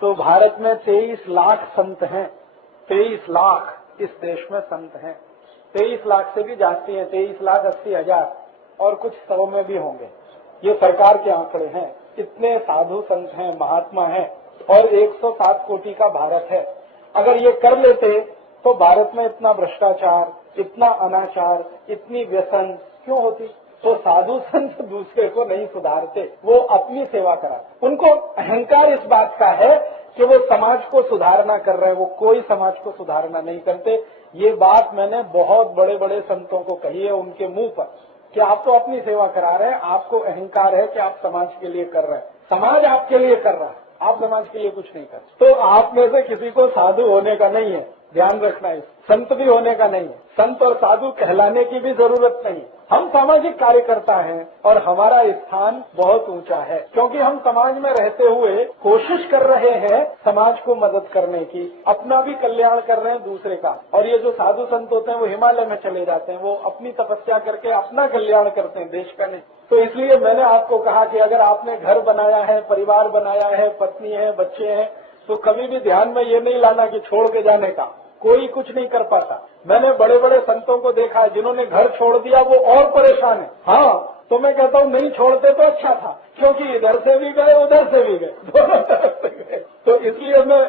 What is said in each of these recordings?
तो भारत में 23 लाख संत हैं। 23 लाख इस देश में संत हैं। 23 लाख से भी जाती है, 23,80,000 और कुछ 100 में भी होंगे। ये सरकार के आंकड़े हैं। इतने साधु संत हैं, महात्मा हैं और 107 कोटि का भारत है। अगर ये कर लेते तो भारत में इतना भ्रष्टाचार, इतना अनाचार, इतनी व्यसन क्यों होती? तो साधु संत दूसरे को नहीं सुधारते, वो अपनी सेवा कराते। उनको अहंकार इस बात का है कि वो समाज को सुधारना कर रहे हैं, वो कोई समाज को सुधारना नहीं करते। ये बात मैंने बहुत बड़े बड़े संतों को कही है उनके मुंह पर कि आप तो अपनी सेवा करा रहे हैं, आपको अहंकार है कि आप समाज के लिए कर रहे हैं। समाज आपके लिए कर रहा है, आप समाज के लिए कुछ नहीं कर। तो आप में से किसी को साधु होने का नहीं है, ध्यान रखना है। संत भी होने का नहीं है, संत और साधु कहलाने की भी जरूरत नहीं। हम सामाजिक कार्यकर्ता हैं और हमारा स्थान बहुत ऊंचा है, क्योंकि हम समाज में रहते हुए कोशिश कर रहे हैं समाज को मदद करने की, अपना भी कल्याण कर रहे हैं दूसरे का। और ये जो साधु संत होते हैं वो हिमालय में चले जाते हैं, वो अपनी तपस्या करके अपना कल्याण करते हैं, देश का नहीं। तो इसलिए मैंने आपको कहा कि अगर आपने घर बनाया है, परिवार बनाया है, पत्नी है, बच्चे हैं, तो कभी भी ध्यान में ये नहीं लाना कि छोड़ के जाने का। कोई कुछ नहीं कर पाता। मैंने बड़े बड़े संतों को देखा है जिन्होंने घर छोड़ दिया, वो और परेशान है। हाँ, तो मैं कहता हूँ नहीं छोड़ते तो अच्छा था, क्योंकि इधर से भी गए उधर से भी गए, दोनों तरफ से गए। तो इसलिए मैं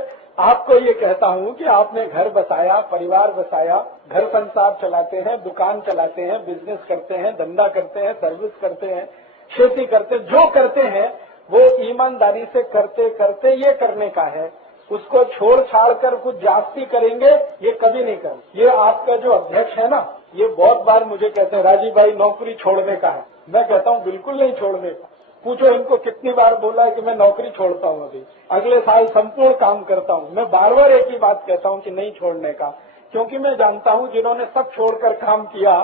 आपको ये कहता हूँ कि आपने घर बसाया, परिवार बसाया, घर संसार चलाते हैं, दुकान चलाते हैं, बिजनेस करते हैं, धंधा करते हैं, सर्विस करते हैं, खेती करते हैं, जो करते हैं वो ईमानदारी से करते करते ये करने का है। उसको छोड़ छाड़ कर कुछ जास्ती करेंगे, ये कभी नहीं करेंगे। ये आपका जो अध्यक्ष है ना, ये बहुत बार मुझे कहते हैं राजीव भाई नौकरी छोड़ने का है। मैं कहता हूँ बिल्कुल नहीं छोड़ने का। पूछो इनको कितनी बार बोला है कि मैं नौकरी छोड़ता हूँ, अभी अगले साल संपूर्ण काम करता हूँ। मैं बार बार एक ही बात कहता हूँ कि नहीं छोड़ने का, क्योंकि मैं जानता हूँ जिन्होंने सब छोड़कर काम किया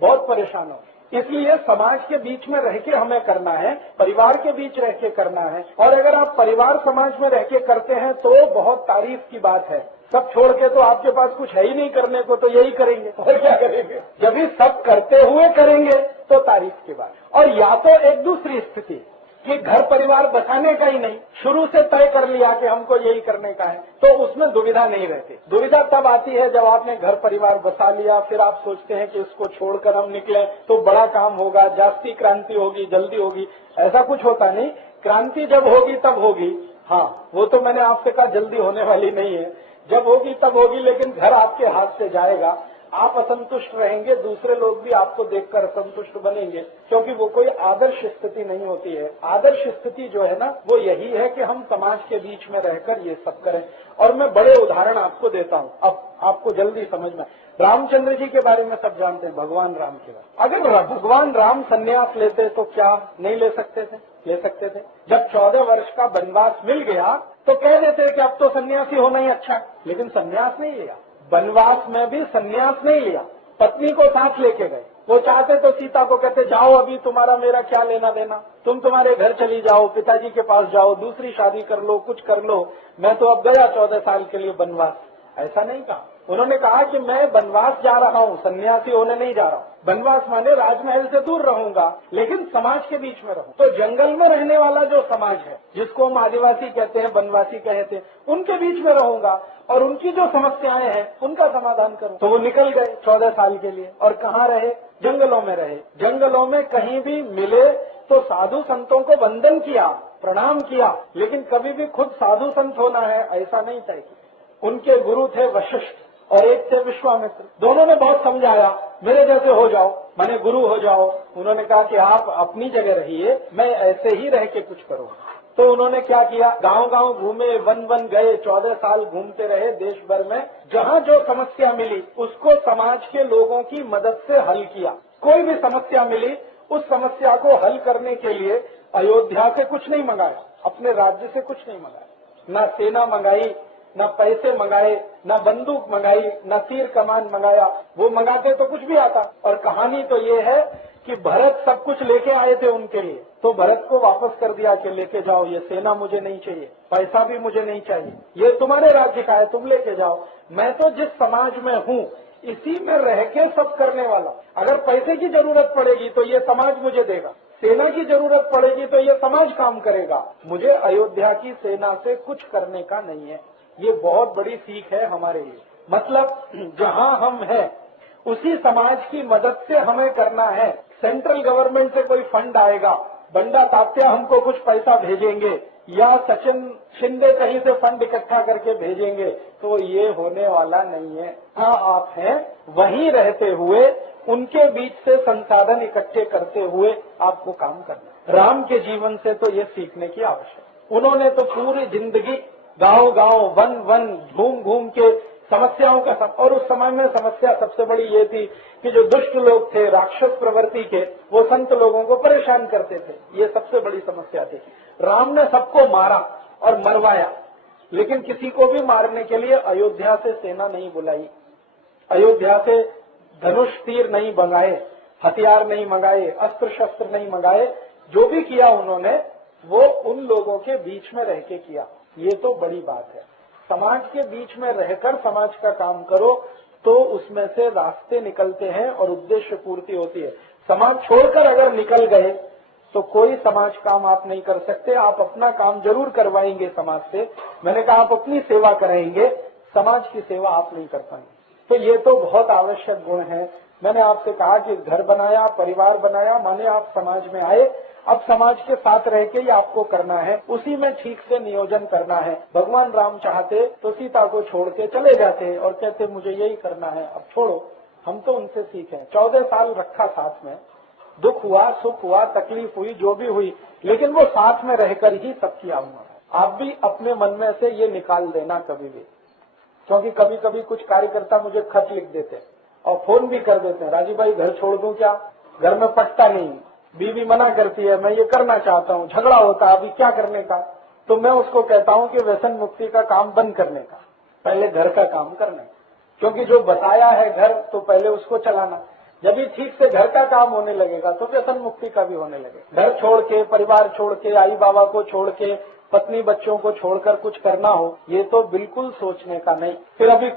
बहुत परेशान हो। इसलिए समाज के बीच में रह के हमें करना है, परिवार के बीच रह के करना है। और अगर आप परिवार समाज में रह के करते हैं तो बहुत तारीफ की बात है। सब छोड़ के तो आपके पास कुछ है ही नहीं करने को, तो यही करेंगे और क्या करेंगे। जब भी सब करते हुए करेंगे तो तारीफ की बात। और या तो एक दूसरी स्थिति कि घर परिवार बसाने का ही नहीं, शुरू से तय कर लिया कि हमको यही करने का है, तो उसमें दुविधा नहीं रहती। दुविधा तब आती है जब आपने घर परिवार बसा लिया, फिर आप सोचते हैं कि इसको छोड़कर हम निकले तो बड़ा काम होगा, जास्ती क्रांति होगी, जल्दी होगी। ऐसा कुछ होता नहीं। क्रांति जब होगी तब होगी। हाँ, वो तो मैंने आपसे कहा जल्दी होने वाली नहीं है, जब होगी तब होगी, लेकिन घर आपके हाथ से जाएगा। आप असंतुष्ट रहेंगे, दूसरे लोग भी आपको देखकर असंतुष्ट बनेंगे, क्योंकि वो कोई आदर्श स्थिति नहीं होती है। आदर्श स्थिति जो है ना, वो यही है कि हम समाज के बीच में रहकर ये सब करें। और मैं बड़े उदाहरण आपको देता हूँ, अब आपको जल्दी समझ में। रामचंद्र जी के बारे में सब जानते हैं, भगवान राम के बारे। अगर भगवान राम संन्यास लेते तो क्या नहीं ले सकते थे? ले सकते थे। जब 14 वर्ष का वनवास मिल गया तो कह देते कि अब तो सन्यासी होना ही अच्छा, लेकिन सन्यास नहीं लिया। वनवास में भी सन्यास नहीं लिया, पत्नी को साथ लेके गए। वो चाहते तो सीता को कहते जाओ, अभी तुम्हारा मेरा क्या लेना देना, तुम तुम्हारे घर चली जाओ, पिताजी के पास जाओ, दूसरी शादी कर लो, कुछ कर लो, मैं तो अब गया 14 साल के लिए वनवास। ऐसा नहीं कहा। उन्होंने कहा कि मैं वनवास जा रहा हूँ, सन्यासी होने नहीं जा रहा हूँ। वनवास माने राजमहल से दूर रहूंगा, लेकिन समाज के बीच में रहूं। तो जंगल में रहने वाला जो समाज है, जिसको हम आदिवासी कहते हैं, वनवासी कहते हैं, उनके बीच में रहूंगा और उनकी जो समस्याएं हैं उनका समाधान करूं। तो वो निकल गए 14 साल के लिए। और कहाँ रहे? जंगलों में रहे। जंगलों में कहीं भी मिले तो साधु संतों को वंदन किया, प्रणाम किया, लेकिन कभी भी खुद साधु संत होना है ऐसा नहीं तय किया। उनके गुरु थे वशिष्ठ और एक थे विश्वामित्र। दोनों ने बहुत समझाया, मेरे जैसे हो जाओ, माने गुरु हो जाओ। उन्होंने कहा कि आप अपनी जगह रहिए, मैं ऐसे ही रह के कुछ करूंगा। तो उन्होंने क्या किया, गांव गांव घूमे, वन वन गए, 14 साल घूमते रहे देश भर में। जहां जो समस्या मिली उसको समाज के लोगों की मदद से हल किया। कोई भी समस्या मिली, उस समस्या को हल करने के लिए अयोध्या से कुछ नहीं मंगाया, अपने राज्य से कुछ नहीं मंगाया, न सेना मंगाई, न पैसे मंगाए, न बंदूक मंगाई, न तीर कमान मंगाया। वो मंगाते तो कुछ भी आता। और कहानी तो ये है कि भरत सब कुछ लेके आए थे उनके लिए, तो भरत को वापस कर दिया कि लेके जाओ, ये सेना मुझे नहीं चाहिए, पैसा भी मुझे नहीं चाहिए, ये तुम्हारे राज्य का है, तुम लेके जाओ। मैं तो जिस समाज में हूँ इसी में रह के सब करने वाला। अगर पैसे की जरूरत पड़ेगी तो ये समाज मुझे देगा। सेना की जरूरत पड़ेगी तो ये समाज काम करेगा। मुझे अयोध्या की सेना से कुछ करने का नहीं है। ये बहुत बड़ी सीख है हमारे लिए। मतलब जहां हम हैं उसी समाज की मदद से हमें करना है। सेंट्रल गवर्नमेंट से कोई फंड आएगा, बंडा तात्या हमको कुछ पैसा भेजेंगे या सचिन शिंदे कहीं से फंड इकट्ठा करके भेजेंगे, तो ये होने वाला नहीं है। हाँ, आप हैं वहीं रहते हुए उनके बीच से संसाधन इकट्ठे करते हुए आपको काम करना। राम के जीवन से तो ये सीखने की आवश्यकता। उन्होंने तो पूरी जिंदगी गांव गांव वन वन घूम घूम के समस्याओं का और उस समय में समस्या सबसे बड़ी ये थी कि जो दुष्ट लोग थे, राक्षस प्रवृत्ति के, वो संत लोगों को परेशान करते थे। ये सबसे बड़ी समस्या थी। राम ने सबको मारा और मरवाया, लेकिन किसी को भी मारने के लिए अयोध्या से सेना नहीं बुलाई, अयोध्या से धनुष तीर नहीं मंगाए, हथियार नहीं मंगाए, अस्त्र शस्त्र नहीं मंगाए। जो भी किया उन्होंने वो उन लोगों के बीच में रह के किया। ये तो बड़ी बात है। समाज के बीच में रहकर समाज का काम करो तो उसमें से रास्ते निकलते हैं और उद्देश्य पूर्ति होती है। समाज छोड़कर अगर निकल गए तो कोई समाज काम आप नहीं कर सकते। आप अपना काम जरूर करवाएंगे समाज से। मैंने कहा आप अपनी सेवा कराएंगे, समाज की सेवा आप नहीं कर पाएंगे। तो ये तो बहुत आवश्यक गुण है। मैंने आपसे कहा कि घर बनाया, परिवार बनाया, माने आप समाज में आए। अब समाज के साथ रह के ही आपको करना है, उसी में ठीक से नियोजन करना है। भगवान राम चाहते तो सीता को छोड़ के चले जाते और कहते मुझे यही करना है, अब छोड़ो। हम तो उनसे सीखे। 14 साल रखा साथ में, दुख हुआ, सुख हुआ, तकलीफ हुई, जो भी हुई, लेकिन वो साथ में रहकर ही सब किया हुआ। आप भी अपने मन में से ये निकाल देना कभी भी, क्योंकि कभी कभी कुछ कार्यकर्ता मुझे खत लिख देते और फोन भी कर देते हैं, राजीव भाई घर छोड़ दूं क्या, घर में पटता नहीं, बीवी मना करती है, मैं ये करना चाहता हूँ, झगड़ा होता है, अभी क्या करने का। तो मैं उसको कहता हूँ कि व्यसन मुक्ति का काम बंद करने का, पहले घर का काम करने का। क्योंकि जो बताया है घर, तो पहले उसको चलाना। जब भी ठीक से घर का काम होने लगेगा तो व्यसन मुक्ति का भी होने लगेगा। घर छोड़ के, परिवार छोड़ के, आई बाबा को छोड़ के, पत्नी बच्चों को छोड़कर कुछ करना हो, ये तो बिल्कुल सोचने का नहीं। फिर अभी